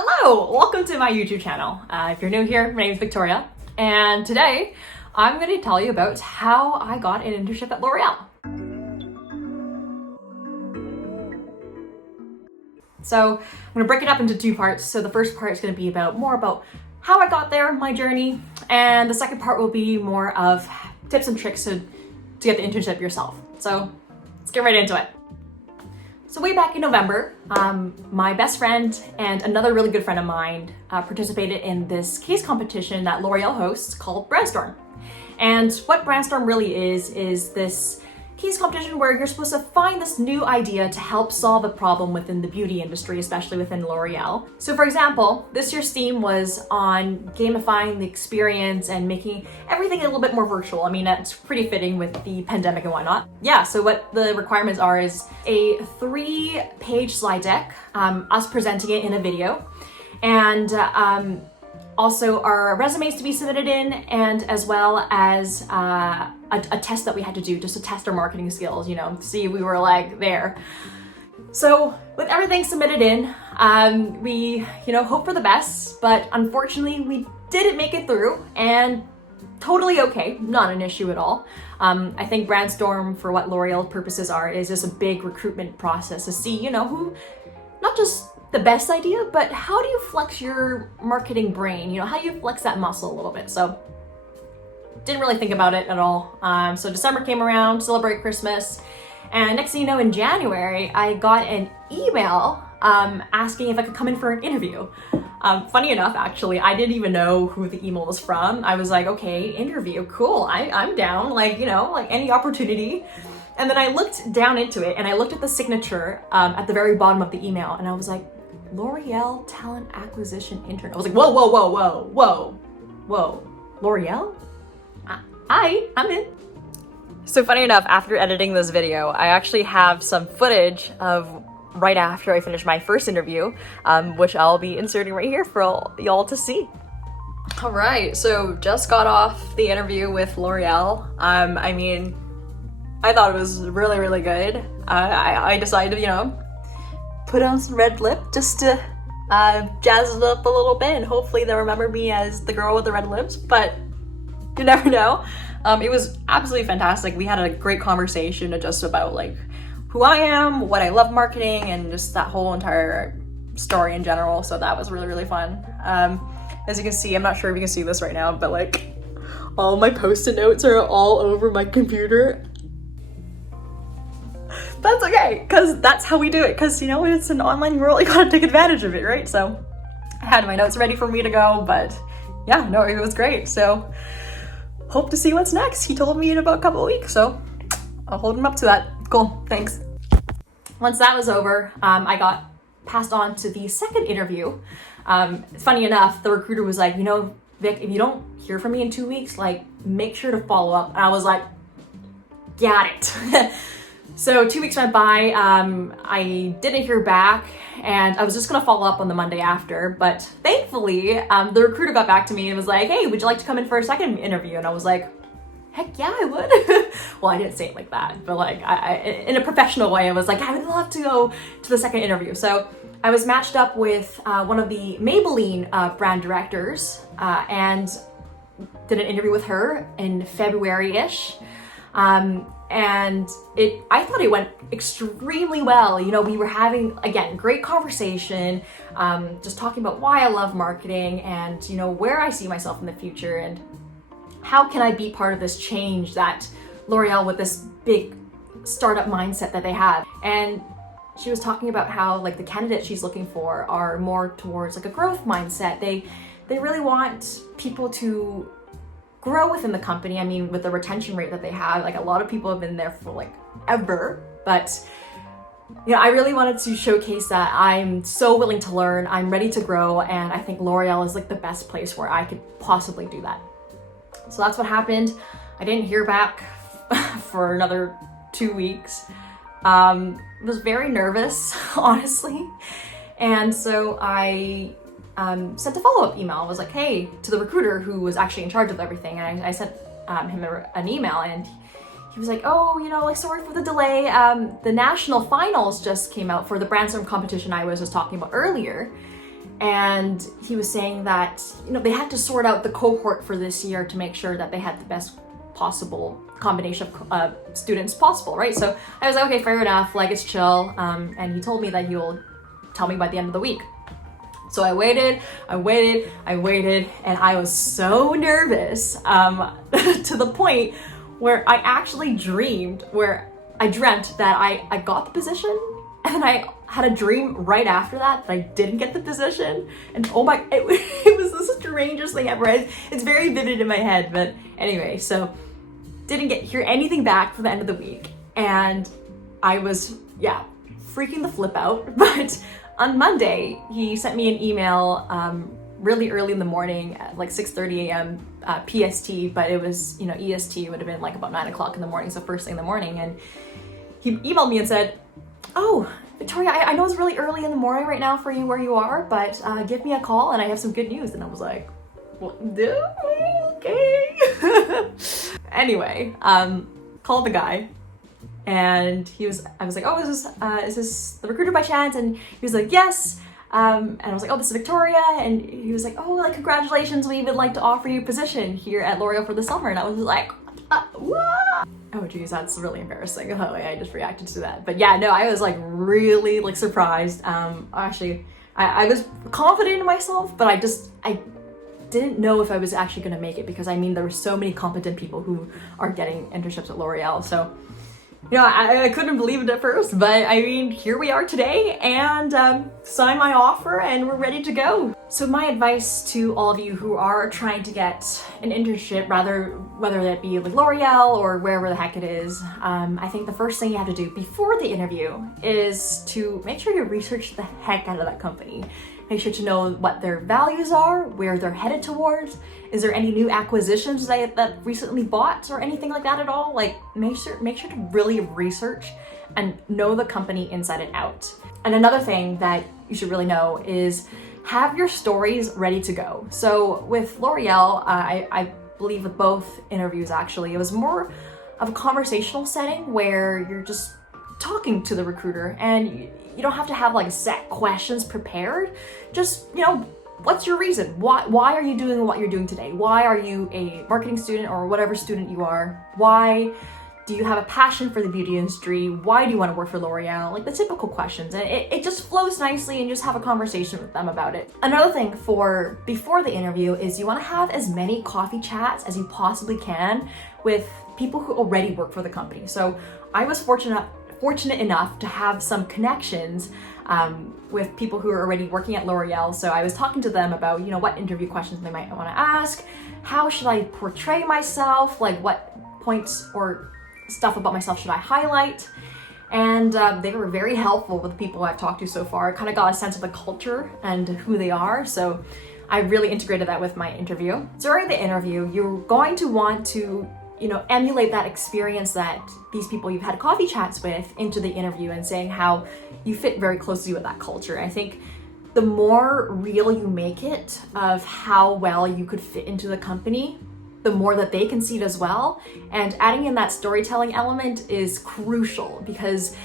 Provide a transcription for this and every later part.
Hello, welcome to my YouTube channel. If you're new here, my name is Victoria, and today I'm going to tell you about how I got an internship at L'Oreal. So I'm going to break it up into two parts. So the first part is going to be more about how I got there, my journey, and the second part will be more of tips and tricks to get the internship yourself. So let's get right into it. So way back in November, my best friend and another really good friend of mine participated in this case competition that L'Oreal hosts called Brandstorm. And what Brandstorm really is this case competition where you're supposed to find this new idea to help solve a problem within the beauty industry, especially within L'Oreal. So for example, this year's theme was on gamifying the experience and making everything a little bit more virtual. I mean, that's pretty fitting with the pandemic and whatnot. Yeah, so what the requirements are is a 3-page slide deck, us presenting it in a video, and also our resumes to be submitted in, and as well as a test that we had to do just to test our marketing skills, see if we were like there. So with everything submitted in, we, hope for the best, but unfortunately we didn't make it through, and totally okay, not an issue at all. I think Brandstorm, for what L'Oreal's purposes are, is just a big recruitment process to see, who, not just the best idea, but how do you flex your marketing brain? How do you flex that muscle a little bit? So didn't really think about it at all. So December came around, celebrate Christmas, and next thing you know, in January, I got an email asking if I could come in for an interview. Funny enough, actually, I didn't even know who the email was from. I was like, okay, interview, cool, I'm down, like any opportunity. And then I looked down into it and I looked at the signature at the very bottom of the email, and I was like, L'Oreal Talent Acquisition Intern. I was like, whoa, L'Oreal? I'm in. So funny enough, after editing this video, I actually have some footage of right after I finished my first interview, which I'll be inserting right here for y'all to see. All right, so just got off the interview with L'Oreal. I mean, I thought it was really, really good. I decided to, put on some red lip just to jazz it up a little bit, and hopefully they'll remember me as the girl with the red lips, but you never know. It was absolutely fantastic. We had a great conversation just about like who I am, what I love marketing, and just that whole entire story in general. So that was really, really fun. As you can see, I'm not sure if you can see this right now, but like all my post-it notes are all over my computer. That's okay, because that's how we do it, because it's an online world, you gotta take advantage of it, right? So I had my notes ready for me to go, but yeah, no, it was great. So hope to see what's next. He told me in about a couple of weeks, so I'll hold him up to that. Cool, thanks. Once that was over, I got passed on to the second interview. Funny enough, the recruiter was like, Vic, if you don't hear from me in 2 weeks, like, make sure to follow up. And I was like, got it. So 2 weeks went by, I didn't hear back, and I was just gonna follow up on the Monday after, but thankfully, the recruiter got back to me and was like, hey, would you like to come in for a second interview? And I was like, heck yeah, I would. Well, I didn't say it like that, but like, I in a professional way, I was like, I would love to go to the second interview. So I was matched up with one of the Maybelline brand directors, and did an interview with her in February-ish. And I thought it went extremely well. We were having, again, great conversation, just talking about why I love marketing and, where I see myself in the future and how can I be part of this change that L'Oreal, with this big startup mindset that they have. And she was talking about how like the candidates she's looking for are more towards like a growth mindset. They really want people to grow within the company. I mean, with the retention rate that they have, like a lot of people have been there for like ever, but I really wanted to showcase that I'm so willing to learn, I'm ready to grow, and I think L'Oreal is like the best place where I could possibly do that. So that's what happened. I didn't hear back for another 2 weeks. I was very nervous, honestly. And so I sent a follow-up email. I was like, hey, to the recruiter who was actually in charge of everything. And I sent him an email, and he was like, oh, like sorry for the delay. The national finals just came out for the Brandstorm competition I was just talking about earlier. And he was saying that, you know, they had to sort out the cohort for this year to make sure that they had the best possible combination of students possible, right? So I was like, okay, fair enough, like it's chill. And he told me that he'll tell me by the end of the week. So I waited, and I was so nervous to the point where I actually dreamt that I got the position, and I had a dream right after that I didn't get the position. And oh my, it was the strangest thing ever. It's very vivid in my head, but anyway, so didn't hear anything back for the end of the week. And I was, yeah, freaking the flip out. But on Monday, he sent me an email really early in the morning at like 6:30 a.m. PST, but it was, you know, EST, it would have been like about 9 o'clock in the morning, so first thing in the morning. And he emailed me and said, oh, Victoria, I know it's really early in the morning right now for you where you are, but give me a call and I have some good news. And I was like, well, okay. Anyway, called the guy. And I was like, oh, is this the recruiter by chance? And he was like, yes. And I was like, oh, this is Victoria. And he was like, oh, like, congratulations. We would like to offer you a position here at L'Oreal for the summer. And I was like, what? Oh, geez, that's really embarrassing. Oh, yeah, I just reacted to that. But yeah, no, I was like really like surprised. Actually, I was confident in myself, but I didn't know if I was actually going to make it, because I mean, there were so many competent people who are getting internships at L'Oreal. So, you know, I couldn't believe it at first, but I mean, here we are today, and signed my offer and we're ready to go. So my advice to all of you who are trying to get an internship, whether that be like L'Oreal or wherever the heck it is, I think the first thing you have to do before the interview is to make sure you research the heck out of that company. Make sure to know what their values are, where they're headed towards. Is there any new acquisitions that recently bought or anything like that at all? Like, make sure to really research and know the company inside and out. And another thing that you should really know is have your stories ready to go. So with L'Oreal, I believe with both interviews actually, it was more of a conversational setting where you're just talking to the recruiter, and you don't have to have like set questions prepared. Just, you know, what's your reason? Why are you doing what you're doing today? Why are you a marketing student or whatever student you are? Why do you have a passion for the beauty industry? Why do you want to work for L'Oreal? Like the typical questions. And it just flows nicely, and just have a conversation with them about it. Another thing for before the interview is you want to have as many coffee chats as you possibly can with people who already work for the company. So I was fortunate enough to have some connections with people who are already working at L'Oreal. So I was talking to them about, you know, what interview questions they might want to ask, how should I portray myself, like what points or stuff about myself should I highlight. And they were very helpful with the people I've talked to so far. I kind of got a sense of the culture and who they are. So I really integrated that with my interview. During the interview, you're going to want to, you know, emulate that experience that these people you've had coffee chats with into the interview, and saying how you fit very closely with that culture. I think the more real you make it of how well you could fit into the company, the more that they can see it as well. And adding in that storytelling element is crucial, because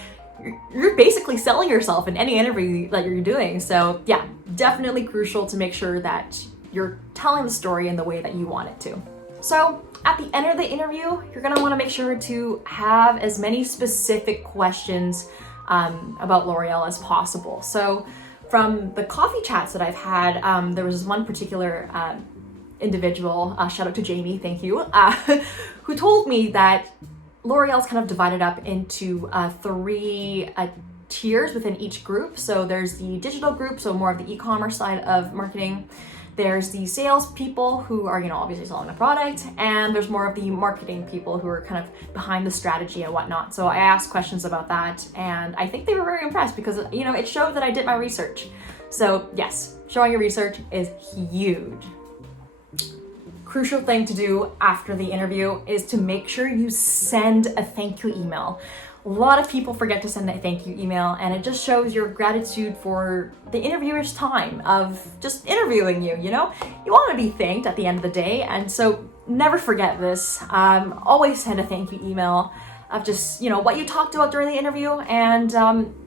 you're basically selling yourself in any interview that you're doing. So yeah, definitely crucial to make sure that you're telling the story in the way that you want it to. So at the end of the interview, you're gonna wanna make sure to have as many specific questions about L'Oreal as possible. So from the coffee chats that I've had, there was one particular individual, shout out to Jamie, thank you, who told me that L'Oreal's kind of divided up into 3 tiers within each group. So there's the digital group, so more of the e-commerce side of marketing. There's the sales people who are, you know, obviously selling the product, and there's more of the marketing people who are kind of behind the strategy and whatnot. So I asked questions about that, and I think they were very impressed, because, you know, it showed that I did my research. So yes, showing your research is huge. Crucial thing to do after the interview is to make sure you send a thank you email. A lot of people forget to send that thank you email, and it just shows your gratitude for the interviewer's time of just interviewing you, you know? You want to be thanked at the end of the day, and so never forget this. Always send a thank you email of just, you know, what you talked about during the interview, and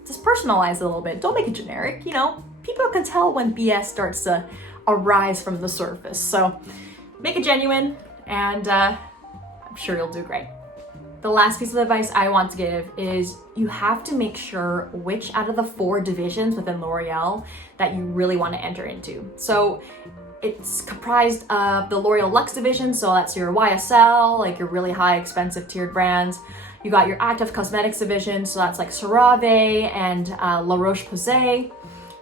just personalize it a little bit. Don't make it generic, you know? people can tell when BS starts to arise from the surface. So make it genuine, and I'm sure you'll do great. The last piece of advice I want to give is you have to make sure which out of the 4 divisions within L'Oreal that you really want to enter into. So it's comprised of the L'Oreal Luxe division, so that's your YSL, like your really high expensive tiered brands. You got your active cosmetics division, so that's like CeraVe and La Roche-Posay.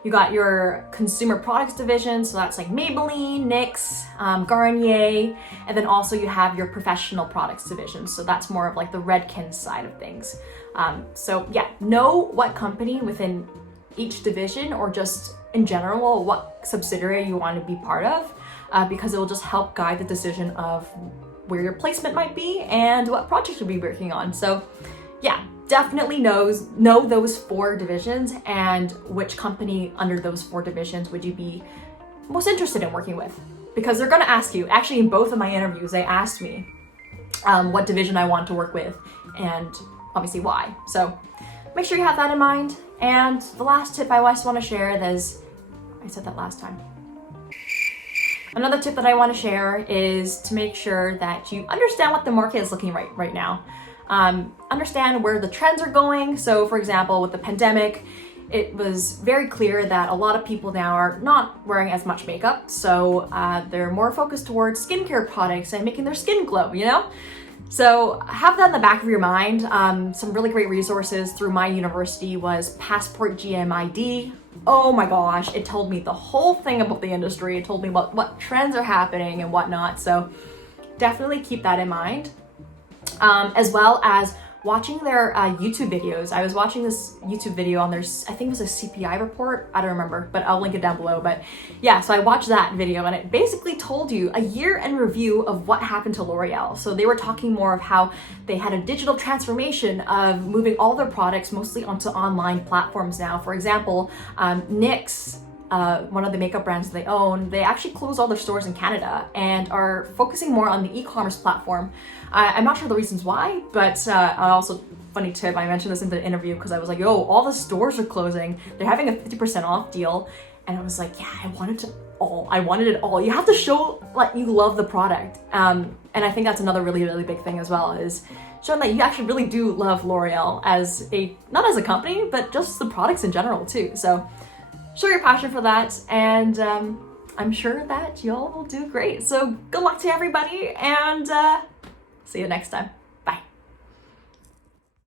You got your consumer products division, so that's like Maybelline, NYX, Garnier, and then also you have your professional products division, so that's more of like the Redken side of things. So yeah, know what company within each division, or just in general, what subsidiary you want to be part of, because it will just help guide the decision of where your placement might be and what project you'll be working on. So yeah, definitely know those 4 divisions and which company under those 4 divisions would you be most interested in working with, because they're going to ask you. Actually, in both of my interviews, they asked me what division I want to work with and obviously why. So make sure you have that in mind. And the last tip I just want to share is, I said that last time. Another tip that I want to share is to make sure that you understand what the market is looking right now. Understand where the trends are going. So for example, with the pandemic, it was very clear that a lot of people now are not wearing as much makeup. So they're more focused towards skincare products and making their skin glow, you know? So have that in the back of your mind. Some really great resources through my university was Passport GMID. Oh my gosh, it told me the whole thing about the industry. It told me about what trends are happening and whatnot. So definitely keep that in mind. As well as watching their YouTube videos. I was watching this YouTube video on their, I think it was a CPI report. I don't remember, but I'll link it down below. But yeah, so I watched that video and it basically told you a year in review of what happened to L'Oreal. So they were talking more of how they had a digital transformation of moving all their products mostly onto online platforms now. For example, NYX, one of the makeup brands they own, they actually closed all their stores in Canada and are focusing more on the e-commerce platform. I'm not sure the reasons why, but also, funny tip, I mentioned this in the interview because I was like, yo, all the stores are closing. They're having a 50% off deal. And I was like, yeah, I wanted it all. You have to show like you love the product. And I think that's another really, really big thing as well, is showing that you actually really do love L'Oreal as not as a company, but just the products in general too. So show your passion for that, and I'm sure that y'all will do great. So good luck to everybody, and see you next time.